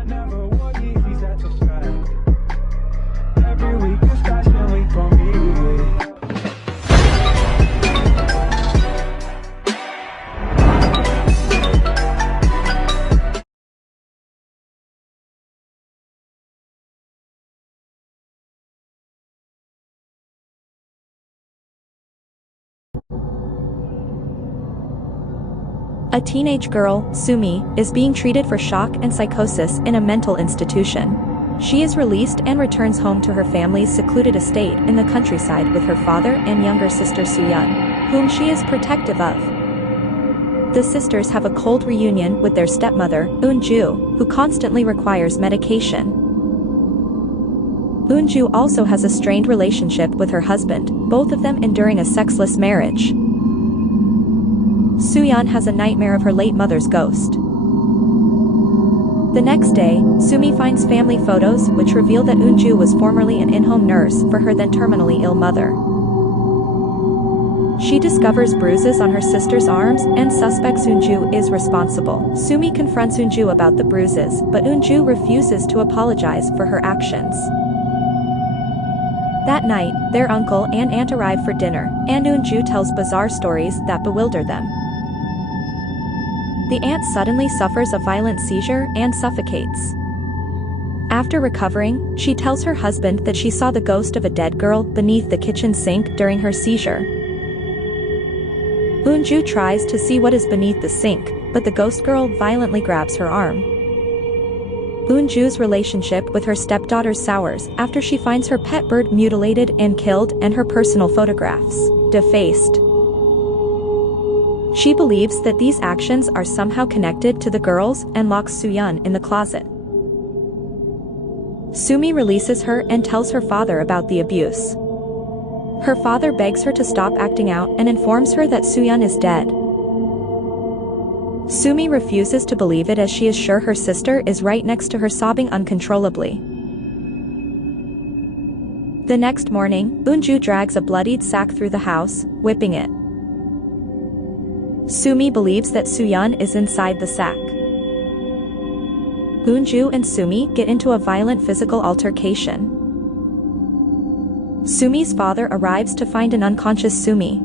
I never wore Yeezys, that's a fact. Every week is fashion week for me. A teenage girl, Sumi, is being treated for shock and psychosis in a mental institution. She is released and returns home to her family's secluded estate in the countryside with her father and younger sister Soo-yeon, whom she is protective of. The sisters have a cold reunion with their stepmother, Eun-ju, who constantly requires medication. Eun-ju also has a strained relationship with her husband, both of them enduring a sexless marriage. Soo-yeon has a nightmare of her late mother's ghost. The next day, Sumi finds family photos which reveal that Eun-ju was formerly an in-home nurse for her then terminally ill mother. She discovers bruises on her sister's arms and suspects Eun-ju is responsible. Sumi confronts Eun-ju about the bruises, but Eun-ju refuses to apologize for her actions. That night, their uncle and aunt arrive for dinner, and Eun-ju tells bizarre stories that bewilder them. The aunt suddenly suffers a violent seizure and suffocates. After recovering, she tells her husband that she saw the ghost of a dead girl beneath the kitchen sink during her seizure. Eun-ju tries to see what is beneath the sink, but the ghost girl violently grabs her arm. Eun-ju's relationship with her stepdaughter sours after she finds her pet bird mutilated and killed and her personal photographs defaced. She believes that these actions are somehow connected to the girls and locks Soo-yeon in the closet. Sumi releases her and tells her father about the abuse. Her father begs her to stop acting out and informs her that Soo-yeon is dead. Sumi refuses to believe it as she is sure her sister is right next to her, sobbing uncontrollably. The next morning, Eun-ju drags a bloodied sack through the house, whipping it. Sumi believes that Soo-yeon is inside the sack. Eun-ju and Sumi get into a violent physical altercation. Sumi's father arrives to find an unconscious Sumi.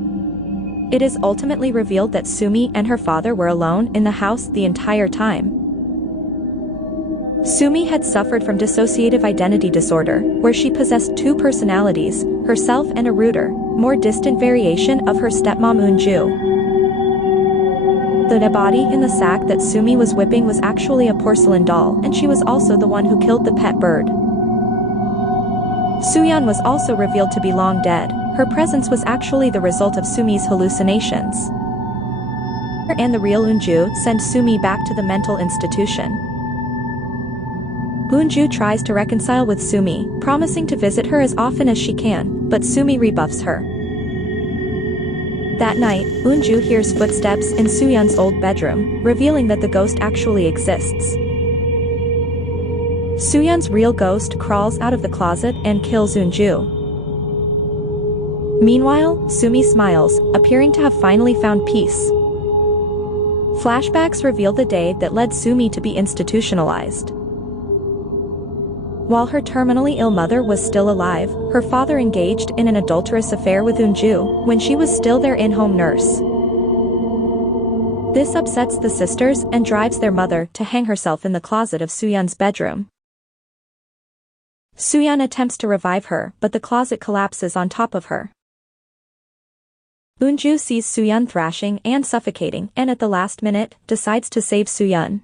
It is ultimately revealed that Sumi and her father were alone in the house the entire time. Sumi had suffered from dissociative identity disorder, where she possessed two personalities, herself and a ruder, more distant variation of her stepmom Eun-ju. The body in the sack that Sumi was whipping was actually a porcelain doll, and she was also the one who killed the pet bird. Soo-yeon was also revealed to be long dead. Her presence was actually the result of Sumi's hallucinations. And the real Eun-ju send Sumi back to the mental institution. Eun-ju tries to reconcile with Sumi, promising to visit her as often as she can, but Sumi rebuffs her. That night, Eun-ju hears footsteps in Soo-yeon's old bedroom, revealing that the ghost actually exists. Soo-yeon's real ghost crawls out of the closet and kills Eun-ju. Meanwhile, Sumi smiles, appearing to have finally found peace. Flashbacks reveal the day that led Sumi to be institutionalized. While her terminally ill mother was still alive, her father engaged in an adulterous affair with Eun-ju when she was still their in-home nurse. This upsets the sisters and drives their mother to hang herself in the closet of Soo-yeon's bedroom. Soo-yeon attempts to revive her, but the closet collapses on top of her. Eun-ju sees Soo-yeon thrashing and suffocating and at the last minute, decides to save Soo-yeon.